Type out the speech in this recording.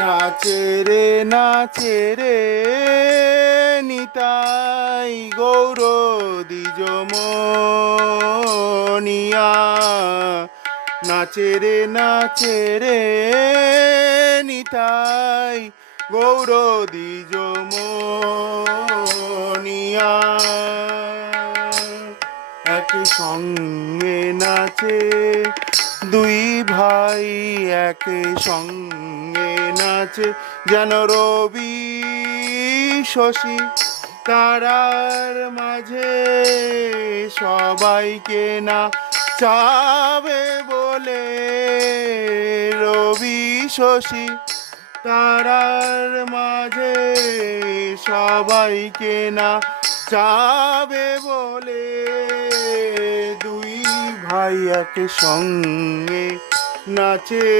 নাচে রে নিতাই গৌর দ্বিজ মনিয়া। নাচে রে নিতাই গৌর দ্বিজ মনিয়া। এক সঙ্গে নাচে দুই ভাই, এক সঙ্গে নাচে যেন রবি শশী তারার মাঝে। সবাইকে না চাবে বলে রবি শশী তারার মাঝে, সবাইকে না চাবে বলে দুই ভাই এক সঙ্গে নাচে।